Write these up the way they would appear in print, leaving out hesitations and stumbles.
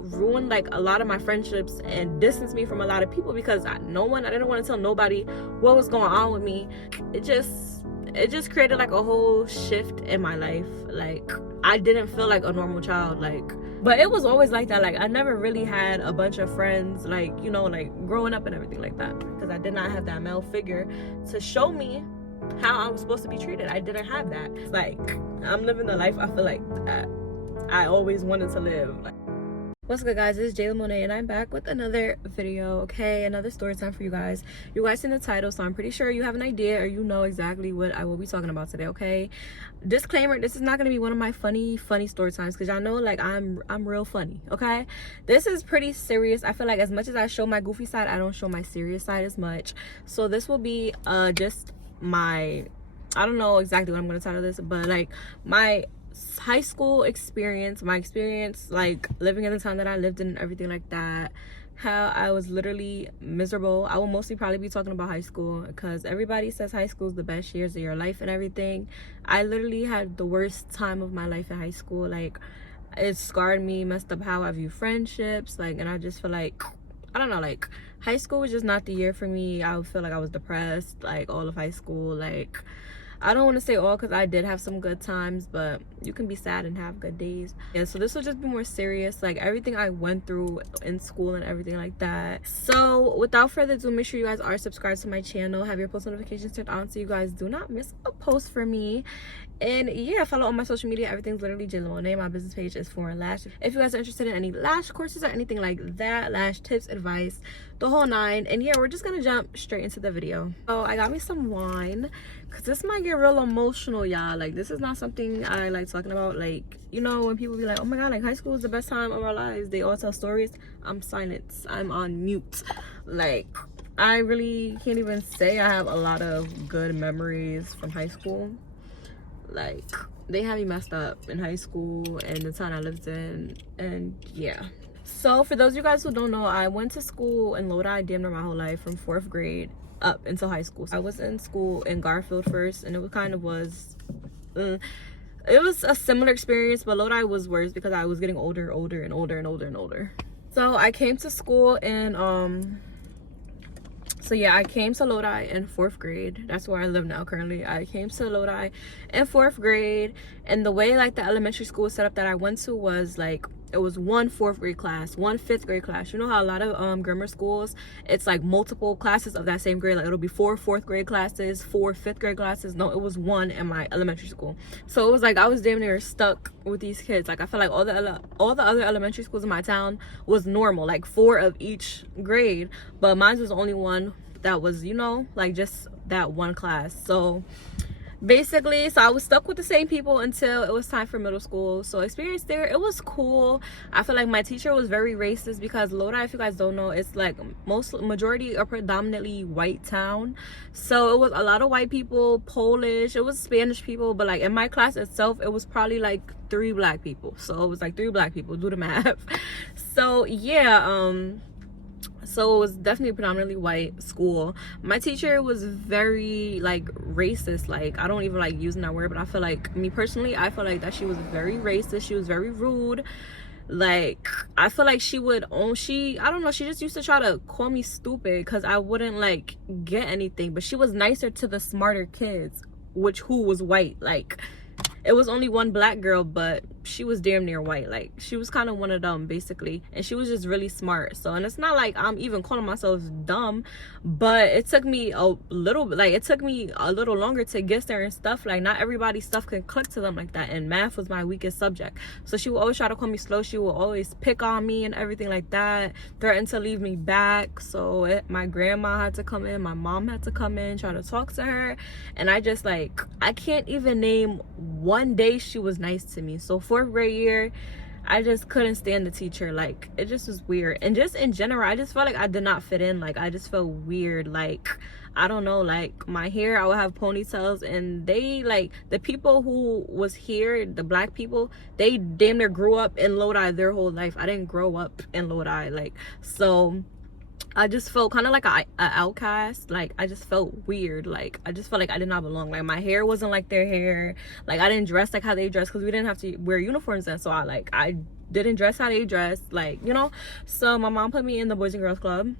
ruined like a lot of my friendships and distanced me from a lot of people because I didn't want to tell nobody what was going on with me. It just created like a whole shift in my life. Like I didn't feel like a normal child, like, but it was always like that. Like I never really had a bunch of friends, like, you know, like growing up and everything like that, because I did not have that male figure to show me how I was supposed to be treated. I didn't have that. Like I'm living the life I feel like that I always wanted to live. Like, what's good, guys? It's Jaelah Monae, and I'm back with another video. Okay, another story time for you guys. You guys seen the title, so I'm pretty sure you have an idea or you know exactly what I will be talking about today. Okay, disclaimer: this is not gonna be one of my funny story times, because y'all know like I'm real funny. Okay, this is pretty serious. I feel like as much as I show my goofy side, I don't show my serious side as much. So this will be just my, I don't know exactly what I'm gonna title this, but like my high school experience, my experience like living in the town that I lived in and everything like that, how I was literally miserable. I will mostly probably be talking about high school because everybody says high school is the best years of your life and everything. I literally had the worst time of my life in high school. Like it scarred me, messed up how I view friendships, like, and I just feel like, I don't know, like high school was just not the year for me. I feel like I was depressed like all of high school. Like I don't want to say all, because I did have some good times, but you can be sad and have good days. Yeah, so this will just be more serious, like everything I went through in school and everything like that. So without further ado, make sure you guys are subscribed to my channel, have your post notifications turned on so you guys do not miss a post for me. And yeah, follow on my social media. Everything's literally Jaelah Monae. My business page is for Lash. If you guys are interested in any lash courses or anything like that, lash tips, advice, the whole nine. And yeah, we're just gonna jump straight into the video. So I got me some wine, because this might get real emotional, y'all. Like this is not something I like talking about. Like, you know, when people be like, oh my god, like high school is the best time of our lives, they all tell stories. I'm silent, I'm on mute. Like I really can't even say I have a lot of good memories from high school. Like they had me messed up in high school and the town I lived in, and yeah. So for those of you guys who don't know, I went to school in Lodi damn near my whole life, from 4th grade up until high school. So I was in school in Garfield first, and it was it was a similar experience, but Lodi was worse because I was getting older. So I came to school in so yeah, I came to Lodi in 4th grade. That's where I live now currently. I came to Lodi in 4th grade, and the way like the elementary school setup that I went to was like, it was one 4th grade class, one 5th grade class. You know how a lot of grammar schools, it's like multiple classes of that same grade. Like it'll be 4 4th grade classes, 4 5th grade classes. No, it was one in my elementary school. So it was like I was damn near stuck with these kids. Like I feel like all the other elementary schools in my town was normal, like 4 of each grade, but mine was the only one that was, you know, like just that one class. So basically, so I was stuck with the same people until it was time for middle school. So experience there, it was cool. I feel like my teacher was very racist, because Lodi, if you guys don't know, it's like majority or predominantly white town. So it was a lot of white people, Polish, it was Spanish people, but like in my class itself, it was probably like 3 black people. So it was like 3 black people, do the math. So yeah, so it was definitely a predominantly white school. My teacher was very like racist. Like I don't even like using that word, but I feel like, me personally, I feel like that she was very racist. She was very rude. Like I feel like she would I don't know, she just used to try to call me stupid because I wouldn't like get anything. But she was nicer to the smarter kids, who was white. Like it was only one black girl, but she was damn near white. Like she was kind of one of them basically, and she was just really smart. So, and it's not like I'm even calling myself dumb, but it took me a little longer to get there and stuff. Like not everybody's stuff can click to them like that, and math was my weakest subject. So she would always try to call me slow. She would always pick on me and everything like that, threaten to leave me back. So my grandma had to come in, my mom had to come in, try to talk to her. And I just like, I can't even name one day she was nice to me. So 4th grade year, I just couldn't stand the teacher. Like it just was weird, and just in general I just felt like I did not fit in. Like I just felt weird. Like I don't know, like my hair, I would have ponytails, and they like the people who was here, the black people, they damn near grew up in Lodi their whole life. I didn't grow up in Lodi. Like so I just felt kind of like an outcast. Like I just felt weird. Like I just felt like I did not belong. Like my hair wasn't like their hair. Like I didn't dress like how they dress, because we didn't have to wear uniforms then. So I didn't dress how they dressed, like, you know. So my mom put me in the Boys and Girls Club.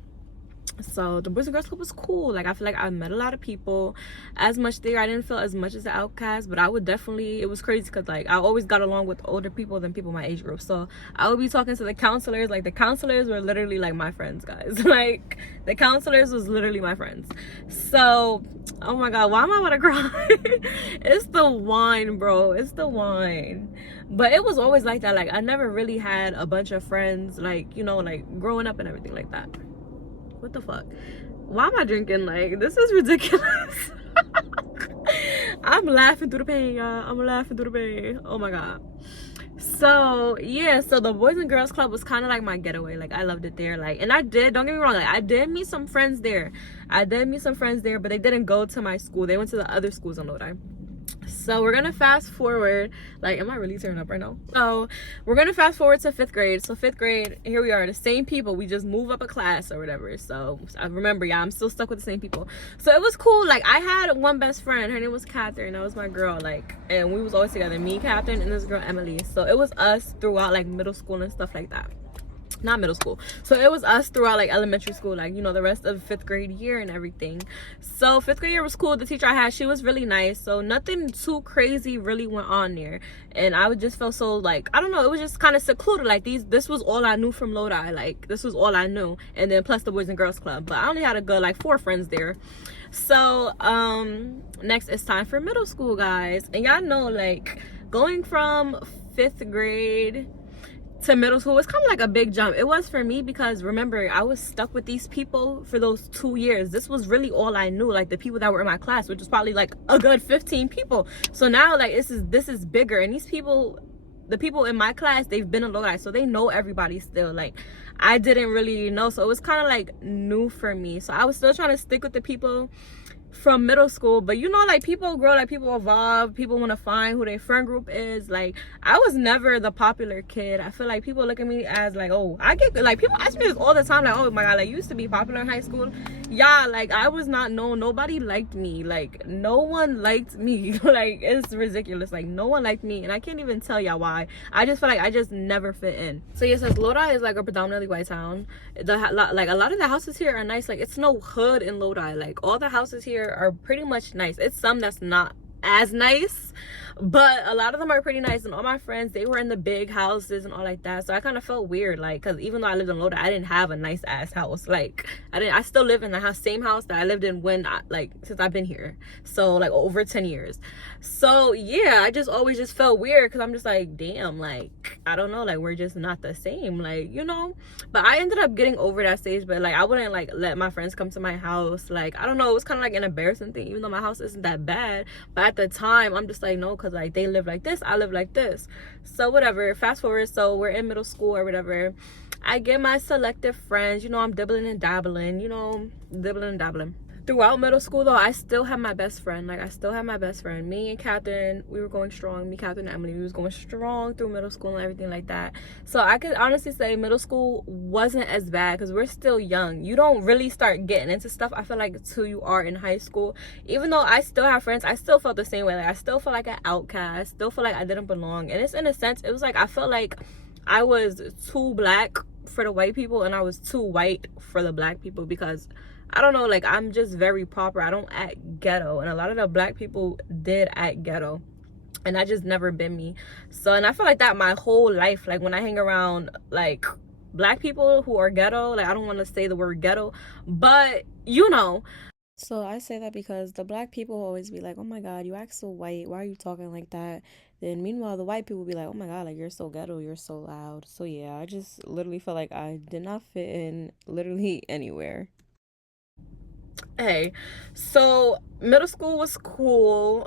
So the Boys and Girls Club was cool. Like, I feel like I met a lot of people. As much there, I didn't feel as much as the outcast, but I would definitely, it was crazy because like I always got along with older people than people my age group. So I would be talking to the counselors. Like, the counselors were literally like my friends, guys. Like, the counselors was literally my friends. So, oh my god, why am I about to cry? It's the wine, bro. It's the wine. But it was always like that. Like, I never really had a bunch of friends, like, you know, like growing up and everything like that. What the fuck? Why am I drinking? Like, this is ridiculous. I'm laughing through the pain, y'all. I'm laughing through the pain. Oh my god. So yeah, so the Boys and Girls Club was kind of like my getaway. Like, I loved it there. Like, and I did, don't get me wrong, like, I did meet some friends there. But they didn't go to my school. They went to the other schools in Lodi. So we're gonna fast forward. Like, am I really turning up right now? So we're gonna fast forward to 5th grade. So 5th grade, here we are, the same people. We just move up a class or whatever. So I remember, yeah, I'm still stuck with the same people. So it was cool. Like, I had one best friend. Her name was Catherine. That was my girl. Like, and we was always together, me, Catherine, and this girl Emily. So it was us throughout like middle school and stuff like that. Not middle school, so it was us throughout like elementary school, like, you know, the rest of 5th grade year and everything. So 5th grade year was cool. The teacher I had, she was really nice, so nothing too crazy really went on there. And I would just felt so, like, I don't know, it was just kind of secluded. Like, this was all I knew from Lodi. Like, this was all I knew. And then plus the Boys and Girls Club, but I only had a good like 4 friends there. So next it's time for middle school, guys. And y'all know, like, going from 5th grade to middle school was kind of like a big jump. It was for me because, remember, I was stuck with these people for those 2 years. This was really all I knew, like the people that were in my class, which was probably like a good 15 people. So now, like, this is bigger, and these people, the people in my class, they've been in Lodi, so they know everybody still. Like, I didn't really know, so it was kind of like new for me. So I was still trying to stick with the people from middle school, but you know, like, people grow, like, people evolve, people want to find who their friend group is. Like, I was never the popular kid. I feel like people look at me as like, oh, I get, like, people ask me this all the time, like, oh my god, like, you used to be popular in high school. Yeah, like, I was not known. Nobody liked me. Like, no one liked me. Like, it's ridiculous. Like, no one liked me, and I can't even tell y'all why. I just feel like I just never fit in. So yeah, since Lodi is like a predominantly white town, like, a lot of the houses here are nice. Like, it's no hood in Lodi. Like, all the houses here are pretty much nice. It's some that's not as nice, but a lot of them are pretty nice. And all my friends, they were in the big houses and all like that, so I kind of felt weird, like, because even though I lived in Lodi, I didn't have a nice ass house. Like, I still live in the same house that I lived in when since I've been here, so like over 10 years. So yeah, I just always just felt weird because I'm just like, damn, like, I don't know, like, we're just not the same, like, you know. But I ended up getting over that stage. But like, I wouldn't like let my friends come to my house. Like, I don't know, it was kind of like an embarrassing thing, even though my house isn't that bad. But at the time, I'm just like, no, because like, they live like this, I live like this. So whatever, fast forward, so we're in middle school or whatever. I get my selective friends, you know, I'm dibbling and dabbling, you know, dibbling and dabbling. Throughout middle school, though, I still have my best friend. Like, I still have my best friend. Me and Catherine, we were going strong. Me, Catherine, and Emily, we was going strong through middle school and everything like that. So I could honestly say middle school wasn't as bad because we're still young. You don't really start getting into stuff, I feel like, until you are in high school. Even though I still have friends, I still felt the same way. Like, I still felt like an outcast. I still feel like I didn't belong. And it's, in a sense, it was like I felt like I was too black for the white people and I was too white for the black people, because I don't know, like, I'm just very proper. I don't act ghetto, and a lot of the black people did act ghetto, and I just never been me. So, and I feel like that my whole life. Like, when I hang around like black people who are ghetto, like, I don't want to say the word ghetto, but you know. So I say that because the black people always be like, oh my god, you act so white, why are you talking like that? Then meanwhile, the white people be like, oh my god, like, you're so ghetto, you're so loud. So yeah, I just literally felt like I did not fit in literally anywhere. Hey, so middle school was cool.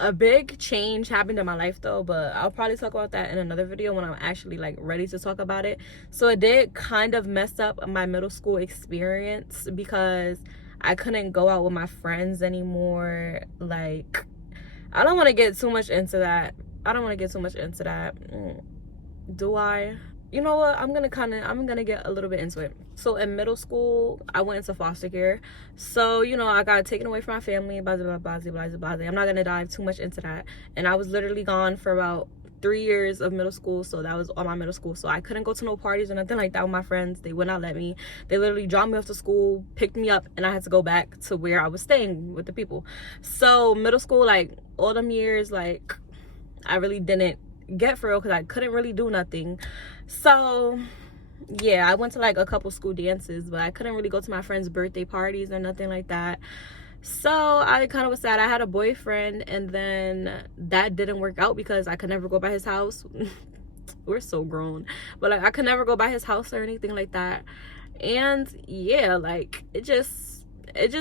A big change happened in my life though, but I'll probably talk about that in another video when I'm actually like ready to talk about it. So it did kind of mess up my middle school experience because I couldn't go out with my friends anymore. Like, I don't want to get too much into that. Do I? You know what, I'm gonna get a little bit into it. So in middle school, I went into foster care. So, you know, I got taken away from my family, blah, blah, blah, blah, blah, blah, blah. I'm not gonna dive too much into that. And I was literally gone for about 3 years of middle school, so that was all my middle school. So I couldn't go to no parties or nothing like that with my friends. They would not let me. They literally dropped me off to school, picked me up, and I had to go back to where I was staying with the people. So middle school, like all them years, like I really didn't get for real because I couldn't really do nothing. So yeah, I went to like a couple school dances, but I couldn't really go to my friends' birthday parties or nothing like that. So I kind of was sad. I had a boyfriend, and then that didn't work out because I could never go by his house. We're so grown, but like I could never go by his house or anything like that. And yeah, like it just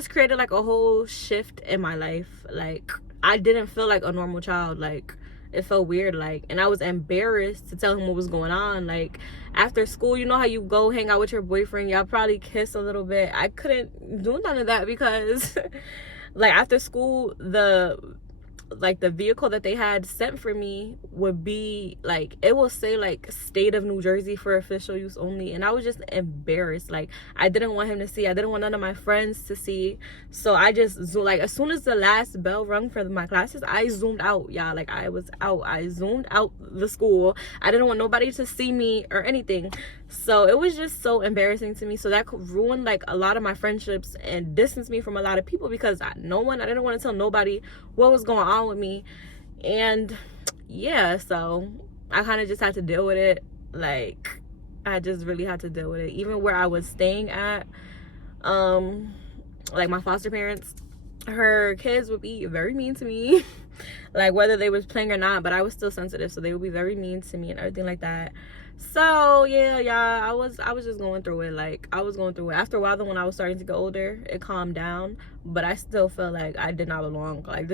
created like a whole shift in my life. Like I didn't feel like a normal child. Like it felt weird, like, and I was embarrassed to tell him what was going on. Like after school, you know how you go hang out with your boyfriend, y'all probably kiss a little bit. I couldn't do none of that because like after school, the vehicle that they had sent for me would be like, it will say like state of New Jersey for official use only, and I was just embarrassed. Like I didn't want him to see, I didn't want none of my friends to see. So I just like as soon as the last bell rung for my classes, I zoomed out, y'all. Like I was out, I zoomed out the school. I didn't want nobody to see me or anything. So it was just so embarrassing to me. So that ruined like a lot of my friendships and distanced me from a lot of people because I didn't want to tell nobody what was going on with me. And yeah, so I kind of just had to deal with it. Like I just really had to deal with it. Even where I was staying at, like my foster parents, her kids would be very mean to me. Like whether they was playing or not, but I was still sensitive, so they would be very mean to me and everything like that. So yeah, I was just going through it. Like I was going through it. After a while, though, when I was starting to get older, it calmed down, but I still felt like I did not belong. Like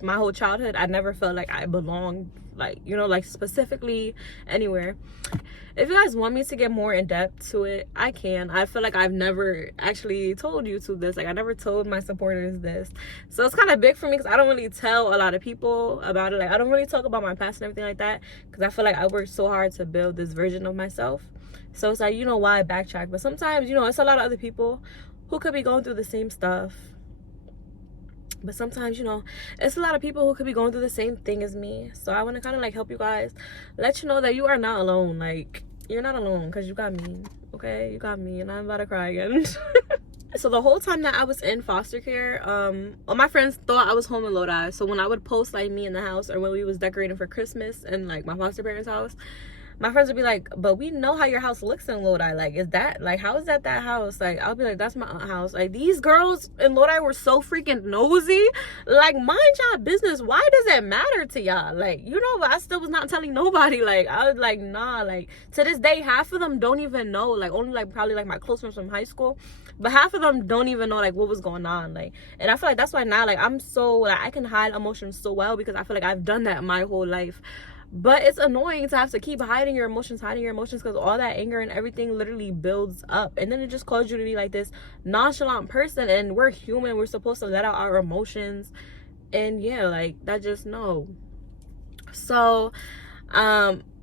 my whole childhood, I never felt like I belonged, like, you know, like specifically anywhere. If you guys want me to get more in depth to it, I can. I feel like I've never actually told YouTube this. Like I never told my supporters this, so it's kind of big for me because I don't really tell a lot of people about it. Like I don't really talk about my past and everything like that because I feel like I worked so hard to build this version of myself. So it's like, you know, why backtrack? But sometimes, you know, it's a lot of other people who could be going through the same stuff. But sometimes, you know, it's a lot of people who could be going through the same thing as me. So I want to kind of like help you guys, let you know that you are not alone. Like you're not alone because you got me, okay? You got me, and I'm about to cry again. So the whole time that I was in foster care, all my friends thought I was home in Lodi. So when I would post like me in the house or when we was decorating for Christmas in like my foster parents' house, my friends would be like, but we know how your house looks in Lodi. Like, is that, like, how is that house? Like, I'll be like, that's my aunt's house. Like, these girls in Lodi were so freaking nosy. Like, mind y'all business. Why does it matter to y'all? Like, you know, but I still was not telling nobody. Like, I was like, nah. Like, to this day, half of them don't even know. Like, only, like, probably, like, my close friends from high school. But half of them don't even know, like, what was going on. Like, and I feel like that's why now, like, I'm so, like, I can hide emotions so well because I feel like I've done that my whole life. But it's annoying to have to keep hiding your emotions because all that anger and everything literally builds up, and then it just causes you to be like this nonchalant person. And we're human, we're supposed to let out our emotions, and yeah, like that, just no. So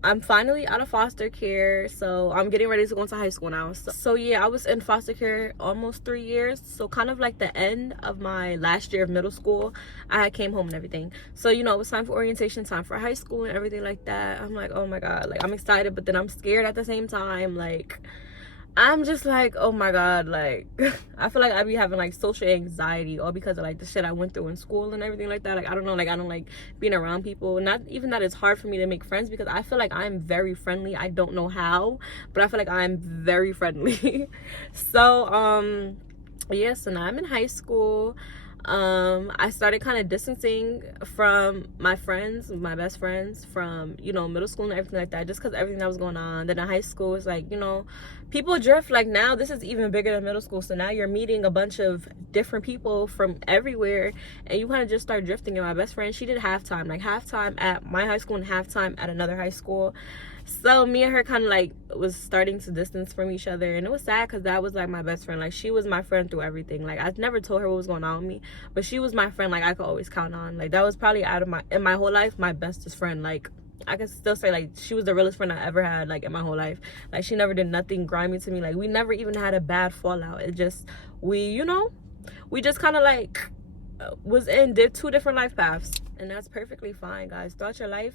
I'm finally out of foster care, so I'm getting ready to go into high school now. So yeah, I was in foster care almost 3 years, so kind of like the end of my last year of middle school, I came home and everything. So, you know, it was time for orientation, time for high school and everything like that. I'm like, oh my god, like I'm excited, but then I'm scared at the same time. Like I'm just like, oh my god, like I feel like I be having like social anxiety all because of like the shit I went through in school and everything like that. Like I don't know, like I don't like being around people. Not even that it's hard for me to make friends because I feel like I'm very friendly. I don't know how, but I feel like I'm very friendly. So yeah, so now I'm in high school. I started kind of distancing from my friends, my best friends from, you know, middle school and everything like that, just because everything that was going on. Then in high school, it's like, you know, people drift. Like now this is even bigger than middle school, so now you're meeting a bunch of different people from everywhere, and you kind of just start drifting. And my best friend, she did halftime at my high school and halftime at another high school. So me and her kind of like was starting to distance from each other, and it was sad because that was like my best friend. Like she was my friend through everything. Like I never told her what was going on with me, but she was my friend. Like I could always count on. Like that was probably in my whole life, my bestest friend. Like I can still say like she was the realest friend I ever had, like in my whole life. Like she never did nothing grimy to me. Like we never even had a bad fallout. It just, you know, we just kind of like did 2 different life paths, and that's perfectly fine, guys. Throughout your life,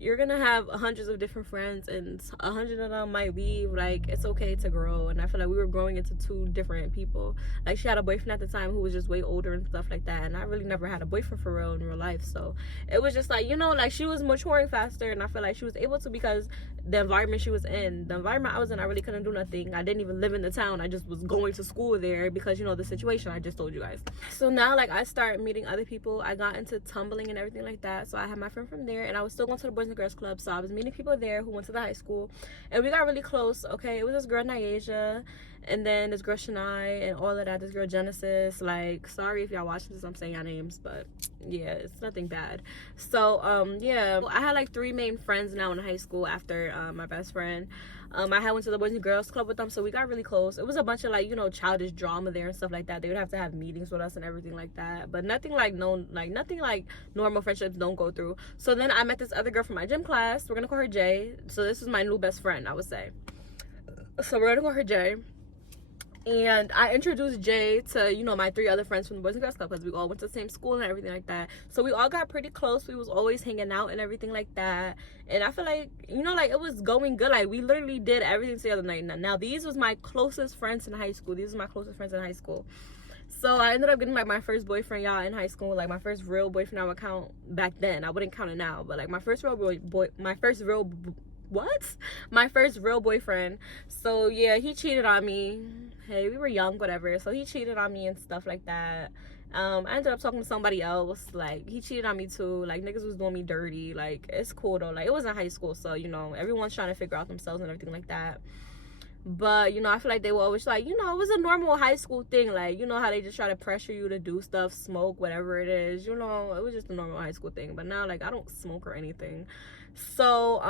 you're gonna have hundreds of different friends, and 100 of them might leave. Like, it's okay to grow. And I feel like we were growing into two different people. Like, she had a boyfriend at the time who was just way older and stuff like that, and I really never had a boyfriend for real in real life. So it was just like, you know, like, she was maturing faster, and I feel like she was able to because the environment she was in, the environment I was in, I really couldn't do nothing. I didn't even live in the town. I just was going to school there because, you know, the situation I just told you guys. So now, like, I start meeting other people. I got into tumbling and everything like that. So I had my friend from there, and I was still going to the Boys and Girls Club. So I was meeting people there who went to the high school, and we got really close. Okay, it was this girl Jaelah, and then this girl Shania, and all of that. This girl Genesis. Like, sorry if y'all watching this, I'm saying y'all names, but yeah, it's nothing bad. So yeah, I had like 3 main friends now in high school after my best friend. I had went to the Boys and Girls Club with them, so we got really close. It was a bunch of, like, you know, childish drama there and stuff like that. They would have to have meetings with us and everything like that, but nothing like nothing like normal friendships don't go through. So then I met this other girl from my gym class. We're gonna call her Jay. So this is my new best friend, I would say. So we're gonna call her Jay. And I introduced Jay to, you know, my 3 other friends from the Boys and Girls Club because we all went to the same school and everything like that. So we all got pretty close. We was always hanging out and everything like that. And I feel like, you know, like, it was going good. Like, we literally did everything together. Now, these was my closest friends in high school. These are my closest friends in high school. So I ended up getting, like, my first boyfriend, y'all, in high school. Like, my first real boyfriend I would count back then. I wouldn't count it now. But, like, my first real boyfriend. So yeah, he cheated on me. Hey, we were young, whatever. So he cheated on me and stuff like that. I ended up talking to somebody else. Like, he cheated on me too. Like, niggas was doing me dirty. Like, it's cool though. Like, it was in high school, so, you know, everyone's trying to figure out themselves and everything like that. But, you know, I feel like they were always like, you know, it was a normal high school thing. Like, you know how they just try to pressure you to do stuff, smoke, whatever it is. You know, it was just a normal high school thing. But now, like, I don't smoke or anything. So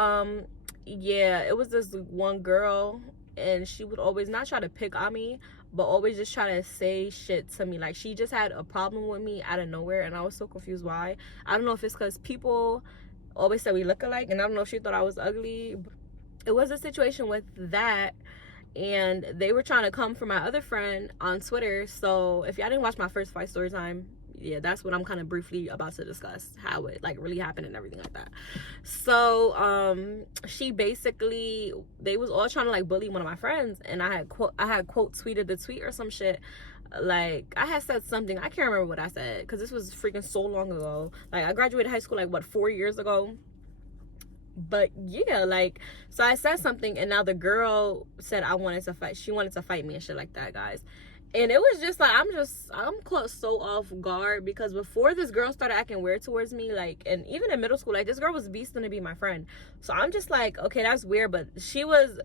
yeah, it was this one girl, and she would always not try to pick on me, but always just try to say shit to me. Like, she just had a problem with me out of nowhere, and I was so confused why. I don't know if it's because people always said we look alike, and I don't know if she thought I was ugly. It was a situation with that, and they were trying to come for my other friend on Twitter. So if y'all didn't watch my first fight story time, yeah, that's what I'm kind of briefly about to discuss, how it, like, really happened and everything like that. So she basically, they was all trying to, like, bully one of my friends, and I had quote tweeted the tweet or some shit. Like, I had said something, I can't remember what I said, because this was freaking so long ago. Like, I graduated high school, like, what, 4 years ago? But yeah, like, so I said something, and now the girl said she wanted to fight me and shit like that, guys. And it was just like, I'm caught so off guard, because before this girl started acting weird towards me, like, and even in middle school, like, this girl was beasting to be my friend. So I'm just like, okay, that's weird. But she would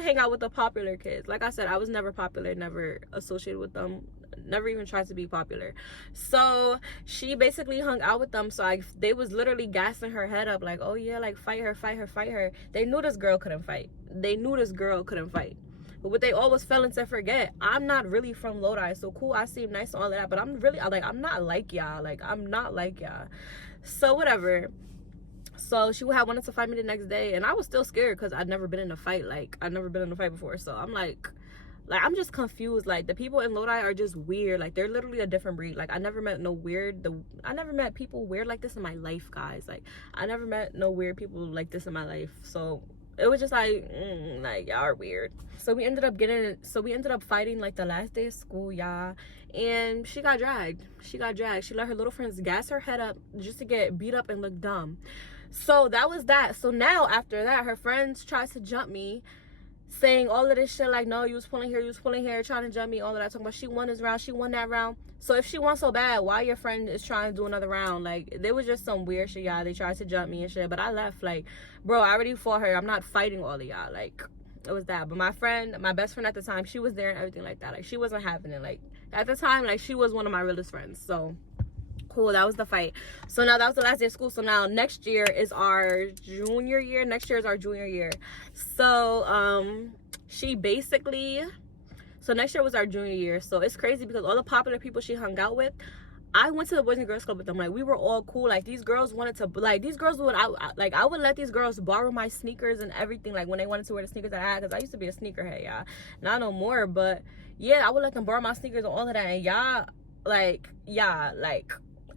hang out with the popular kids. Like I said, I was never popular, never associated with them, never even tried to be popular. So she basically hung out with them. So they was literally gassing her head up, like, oh yeah, like, fight her. They knew this girl couldn't fight. But what they always failing to forget, I'm not really from Lodi. So cool, I seem nice and all of that, but I'm not like y'all. Like, I'm not like y'all. So whatever. So she wanted to fight me the next day, and I was still scared because I'd never been in a fight. Like, I'd never been in a fight before. So I'm like, I'm just confused. Like, the people in Lodi are just weird. Like, they're literally a different breed. Like, I never met people weird like this in my life, guys. Like, I never met no weird people like this in my life. So it was just like, like, y'all are weird. So we ended up fighting, like, the last day of school, y'all. And she got dragged. She let her little friends gas her head up just to get beat up and look dumb. So that was that. So now, after that, her friends tried to jump me, saying all of this shit, like, no, you was pulling hair, trying to jump me, all of that, talking about she won this round, she won that round. So if she won so bad, why your friend is trying to do another round? Like, there was just some weird shit, y'all. They tried to jump me and shit, but I left. Like, bro, I already fought her. I'm not fighting all of y'all. Like, it was that. But my best friend at the time, she was there and everything like that. Like, she wasn't having it. Like, at the time, like, she was one of my realest friends. So cool, that was the fight. So now that was the last day of school. So now next year is our junior year. So she basically, so next year was our junior year. So it's crazy because all the popular people she hung out with, I went to the Boys and Girls Club with them. Like, we were all cool. Like, these girls wanted to, like, these girls would, I would let these girls borrow my sneakers and everything, like, when they wanted to wear the sneakers that I had, because I used to be a sneakerhead, y'all. Not no more, but yeah, I would let them borrow my sneakers and all of that. And y'all, like,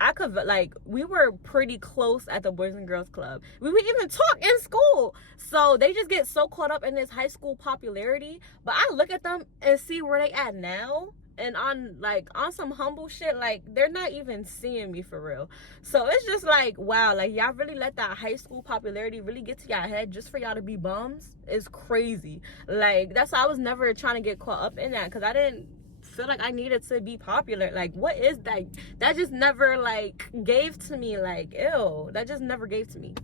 I could, like, we were pretty close at the Boys and Girls Club. We would even talk in school. So they just get so caught up in this high school popularity. But I look at them and see where they at now, and on some humble shit, like, they're not even seeing me for real. So it's just like, wow, like, y'all really let that high school popularity really get to y'all head just for y'all to be bums? It's crazy. Like, that's why I was never trying to get caught up in that, because I didn't feel like I needed to be popular. Like, what is that? That just never, like, gave to me. Like, ew, that just never gave to me.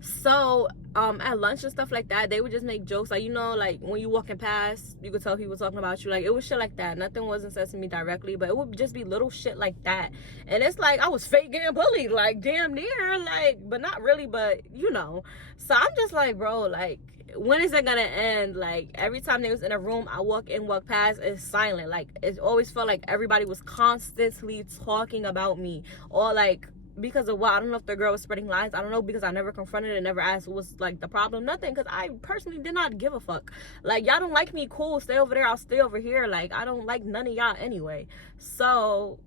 So at lunch and stuff like that, they would just make jokes, like, you know, like, when you walking past, you could tell people talking about you. Like, it was shit like that. Nothing wasn't said to me directly, but it would just be little shit like that. And it's like I was fake getting bullied, like, damn near, like, but not really, but you know. So I'm just like, bro, like, when is it gonna end? Like, every time they was in a room, I walk past, it's silent. Like, it always felt like everybody was constantly talking about me, or like, because of what, I don't know if the girl was spreading lies, I don't know, because I never confronted and never asked what's like the problem, nothing, because I personally did not give a fuck. Like, y'all don't like me, cool, stay over there, I'll stay over here. Like, I don't like none of y'all anyway. So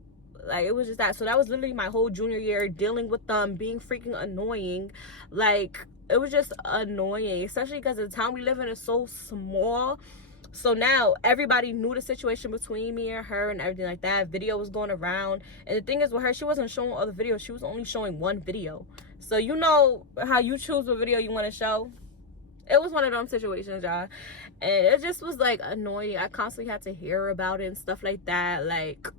like, it was just that. So that was literally my whole junior year, dealing with them being freaking annoying. Like, it was just annoying, especially because the town we live in is so small. So now everybody knew the situation between me and her and everything like that. Video was going around, and the thing is with her, she wasn't showing all the videos, she was only showing one video. So you know how you choose what video you want to show? It was one of them situations, y'all, and it just was like annoying. I constantly had to hear about it and stuff like that, like,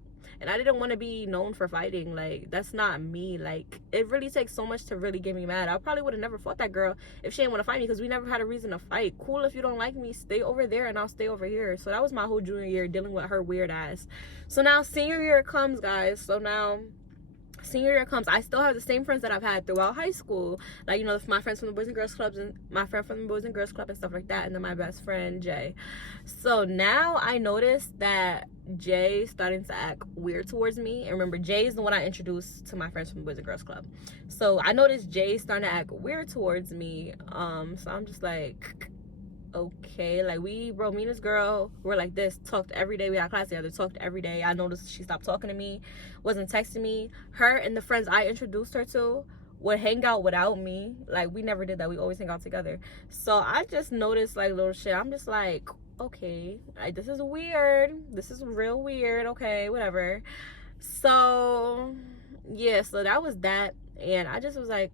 and I didn't want to be known for fighting. Like, that's not me. Like, it really takes so much to really get me mad. I probably would have never fought that girl if she didn't want to fight me, because we never had a reason to fight. Cool, if you don't like me, stay over there and I'll stay over here. So that was my whole junior year, dealing with her weird ass. So now senior year comes, guys. So now senior year comes, I still have the same friends that I've had throughout high school. Like, you know, my friends from the Boys and Girls Clubs, and my friend from the Boys and Girls Club and stuff like that, and then my best friend Jay. So now I noticed that Jay starting to act weird towards me. And remember, Jay is the one I introduced to my friends from the Boys and Girls Club. So I noticed Jay starting to act weird towards me. So I'm just like, okay, like, me and this girl were like this, talked every day. We had class together, talked every day. I noticed she stopped talking to me, wasn't texting me. Her and the friends I introduced her to would hang out without me. Like, we never did that, we always hang out together. So I just noticed, like, little shit. I'm just like, okay, like, this is weird, this is real weird, okay, whatever. So yeah, so that was that. And I just was like,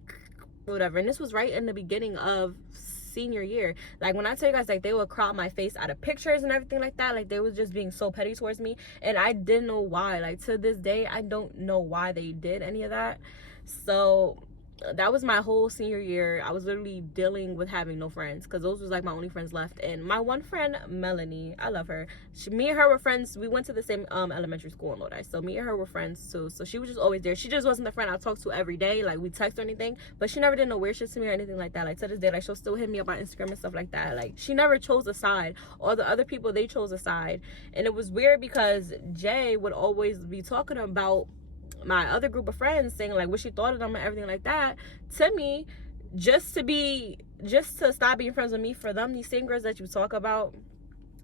whatever. And this was right in the beginning of senior year. Like, when I tell you guys, like, they would crop my face out of pictures and everything like that, like, they was just being so petty towards me, and I didn't know why. Like, to this day, I don't know why they did any of that. So that was my whole senior year. I was literally dealing with having no friends, because those was like my only friends left. And my one friend, Melanie, I love her. Me and her were friends. We went to the same elementary school in Lodi, so me and her were friends too. So she was just always there. She just wasn't the friend I talked to every day, like we text or anything, but she never did no weird shit to me or anything like that. Like, to this day, like, she'll still hit me up on Instagram and stuff like that. Like, she never chose a side. All the other people, they chose a side. And it was weird, because Jay would always be talking about my other group of friends, saying like what she thought of them and everything like that to me, just to stop being friends with me for them, these same girls that you talk about.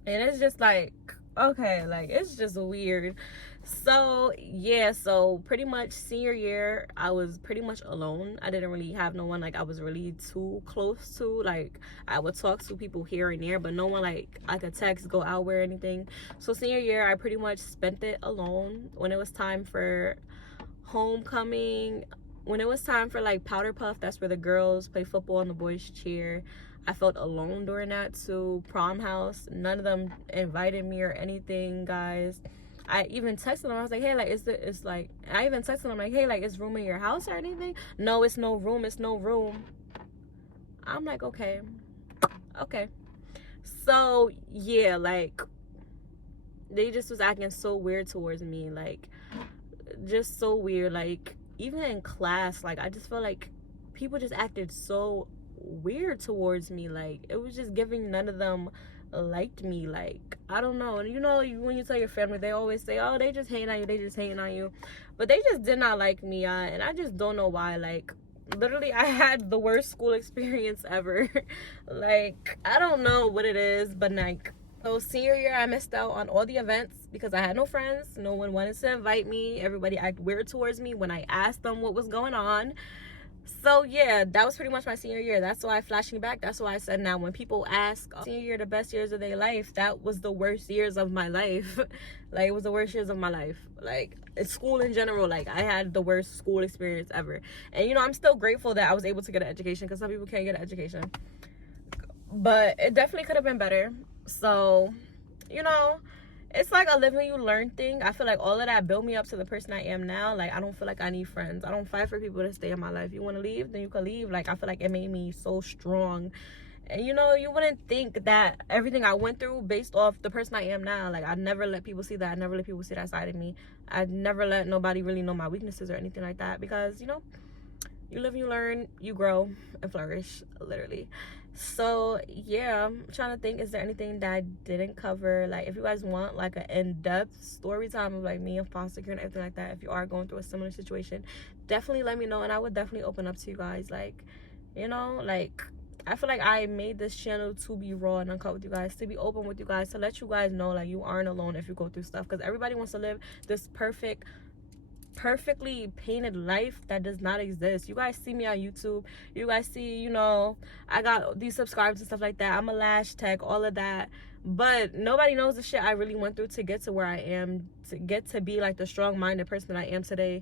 And it's just like, okay, like, it's just weird. So yeah, so pretty much senior year, I was pretty much alone. I didn't really have no one like I was really too close to. Like, I would talk to people here and there, but no one like I could text, go out, or anything. So senior year, I pretty much spent it alone. When it was time for homecoming, when it was time for like powder puff, that's where the girls play football and the boys cheer, I felt alone during that too. Prom house, none of them invited me or anything, guys. I even texted them, I was like, hey, like, I even texted them like, hey, like, is room in your house or anything? No, it's no room, it's no room. I'm like, okay. So yeah, like, they just was acting so weird towards me, like, just so weird. Like, even in class, like, I just felt like people just acted so weird towards me. Like, it was just giving none of them liked me. Like, I don't know. And you know, when you tell your family, they always say, oh, they just hating on you, but they just did not like me, and I just don't know why. Like, literally, I had the worst school experience ever. Like, I don't know what it is, but like, So senior year, I missed out on all the events because I had no friends. No one wanted to invite me. Everybody acted weird towards me when I asked them what was going on. So yeah, that was pretty much my senior year. That's why, flashing back, that's why I said now when people ask, oh, senior year the best years of their life, that was the worst years of my life. Like, it was the worst years of my life. Like, school in general, like, I had the worst school experience ever. And you know, I'm still grateful that I was able to get an education, because some people can't get an education, but it definitely could have been better. So you know, it's like a live and you learn thing. I feel like all of that built me up to the person I am now. Like, I don't feel like I need friends. I don't fight for people to stay in my life. You want to leave, then you can leave. Like, I feel like it made me so strong. And you know, you wouldn't think that everything I went through based off the person I am now. Like, I never let people see that. I never let people see that side of me. I never let nobody really know my weaknesses or anything like that, because you know, you live and you learn, you grow and flourish, literally. So yeah, I'm trying to think, is there anything that I didn't cover? Like, if you guys want like an in-depth story time of like me and foster care and everything like that, if you are going through a similar situation, definitely let me know, and I would definitely open up to you guys. Like, you know, like, I feel like I made this channel to be raw and uncut with you guys, to be open with you guys, to let you guys know like you aren't alone if you go through stuff, because everybody wants to live this perfectly painted life that does not exist. You guys see me on YouTube, you guys see, you know, I got these subscribers and stuff like that, I'm a lash tech, all of that, but nobody knows the shit I really went through to get to where I am, to get to be like the strong-minded person that I am today.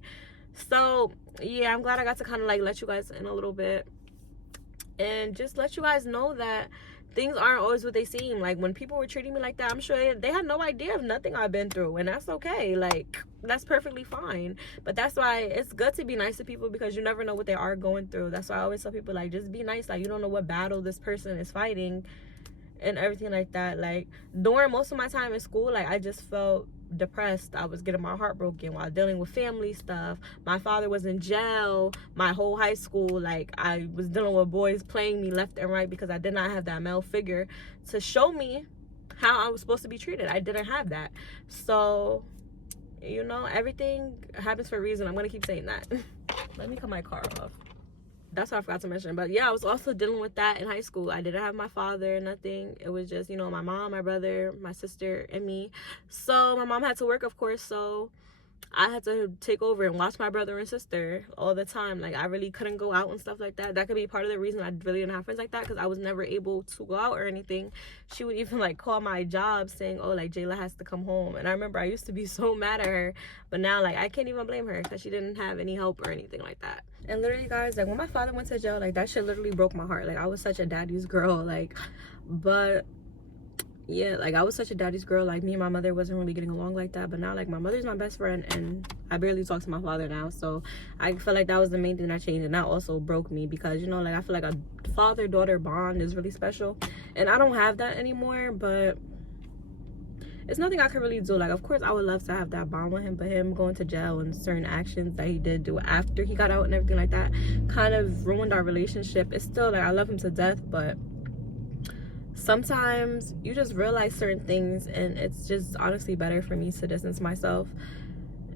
So yeah, I'm glad I got to kind of like let you guys in a little bit and just let you guys know that things aren't always what they seem. Like, when people were treating me like that, I'm sure they had no idea of nothing I've been through, and that's okay. Like, that's perfectly fine. But that's why it's good to be nice to people, because you never know what they are going through. That's why I always tell people, like, just be nice. Like, you don't know what battle this person is fighting and everything like that. Like, during most of my time in school, like, I just felt depressed. I was getting my heart broken while dealing with family stuff. My father was in jail my whole high school. Like, I was dealing with boys playing me left and right because I did not have that male figure to show me how I was supposed to be treated. I didn't have that. So, you know, everything happens for a reason. I'm gonna keep saying that. Let me cut my car off. That's what I forgot to mention. But yeah, I was also dealing with that in high school. I didn't have my father, nothing. It was just, you know, my mom, my brother, my sister, and me. So my mom had to work, of course, so I had to take over and watch my brother and sister all the time. Like, I really couldn't go out and stuff like that. That could be part of the reason I really didn't have friends like that, because I was never able to go out or anything. She would even like call my job saying, oh, like, Jaelah has to come home. And I remember I used to be so mad at her, but now, like, I can't even blame her, because she didn't have any help or anything like that. And literally, guys, like, when my father went to jail, like, that shit literally broke my heart. Like, I was such a daddy's girl, like, but yeah, like, I was such a daddy's girl. Like, me and my mother wasn't really getting along like that, but now, like, my mother's my best friend, and I barely talk to my father now. So I feel like that was the main thing that changed, and that also broke me, because, you know, like, I feel like a father-daughter bond is really special, and I don't have that anymore. But it's nothing I could really do. Like, of course I would love to have that bond with him, but him going to jail and certain actions that he did do after he got out and everything like that kind of ruined our relationship. It's still, like, I love him to death, but sometimes you just realize certain things, and it's just honestly better for me to distance myself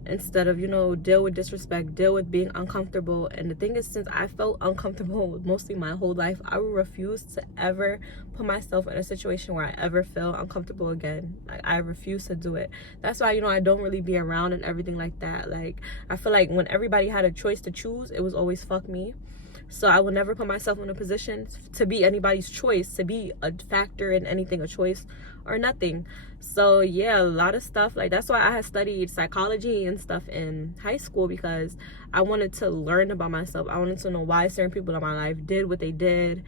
instead of, you know, deal with disrespect, deal with being uncomfortable. And the thing is, since I felt uncomfortable mostly my whole life, I will refuse to ever put myself in a situation where I ever feel uncomfortable again. Like, I refuse to do it. That's why, you know, I don't really be around and everything like that. Like, I feel like when everybody had a choice to choose, it was always fuck me. So I would never put myself in a position to be anybody's choice, to be a factor in anything, a choice or nothing. So yeah, a lot of stuff, like, that's why I had studied psychology and stuff in high school, because I wanted to learn about myself. I wanted to know why certain people in my life did what they did.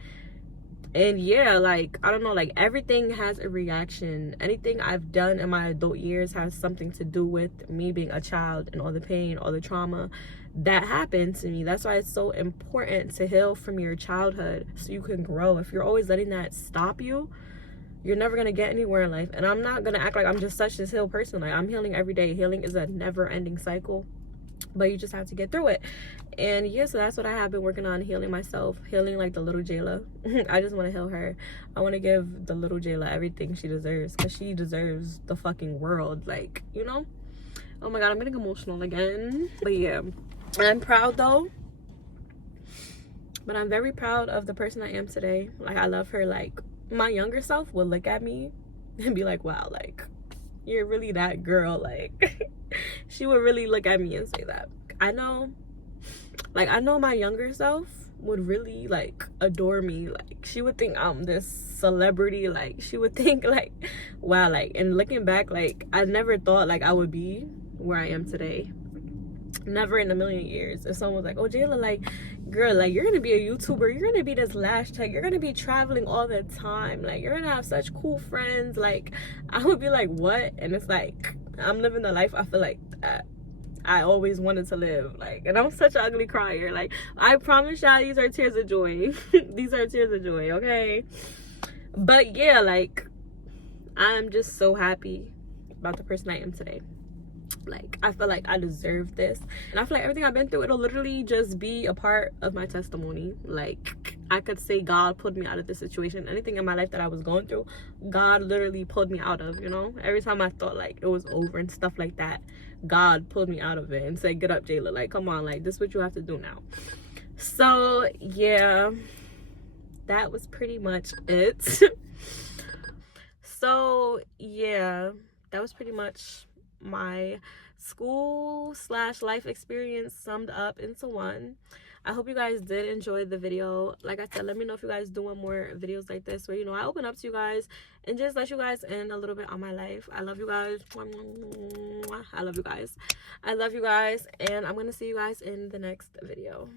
And yeah, like, I don't know, like, everything has a reaction. Anything I've done in my adult years has something to do with me being a child and all the pain, all the trauma that happened to me. That's why it's so important to heal from your childhood so you can grow. If you're always letting that stop you, you're never gonna get anywhere in life. And I'm not gonna act like I'm just such this healed person. Like, I'm healing every day. Healing is a never-ending cycle, but you just have to get through it. And yeah, so that's what I have been working on, healing myself, healing like the little Jaelah. I just want to heal her. I want to give the little Jaelah everything she deserves, because she deserves the fucking world. Like, you know? Oh my god, I'm getting emotional again. But yeah, I'm proud though. But I'm very proud of the person I am today. Like, I love her. Like, my younger self would look at me and be like, wow, like, you're really that girl. Like, she would really look at me and say that. I know my younger self would really like adore me. Like, she would think I'm this celebrity. Like, she would think like, wow, like, and looking back, like, I never thought like I would be where I am today. Never in a million years. If someone was like, oh, Jaelah, like, girl, like, you're gonna be a YouTuber, you're gonna be this Lash tech, you're gonna be traveling all the time, like, you're gonna have such cool friends, like, I would be like, what? And it's like, I'm living the life I feel like I always wanted to live. Like, and I'm such an ugly crier. Like, I promise y'all, these are tears of joy. These are tears of joy, okay? But yeah, like, I'm just so happy about the person I am today. Like, I feel like I deserve this, and I feel like everything I've been through, it'll literally just be a part of my testimony. Like, I could say God pulled me out of this situation. Anything in my life that I was going through, God literally pulled me out of, you know? Every time I thought like it was over and stuff like that, God pulled me out of it and said, get up, Jaelah, like, come on, like, this is what you have to do now. So yeah, that was pretty much it. So yeah, that was pretty much my school / life experience summed up into one. I hope you guys did enjoy the video. Like I said, let me know if you guys do want more videos like this where, you know, I open up to you guys and just let you guys in a little bit on my life. I love you guys. I love you guys. I love you guys, and I'm gonna see you guys in the next video.